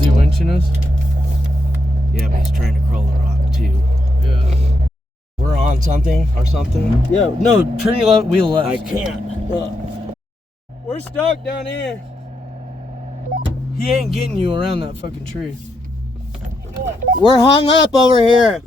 Is he winching us? Yeah, but he's trying to crawl the rock too. Yeah. We're on something or something. Yeah, no, turn your left, wheel left. I can't. We're stuck down here. He ain't getting you around that fucking tree. We're hung up over here.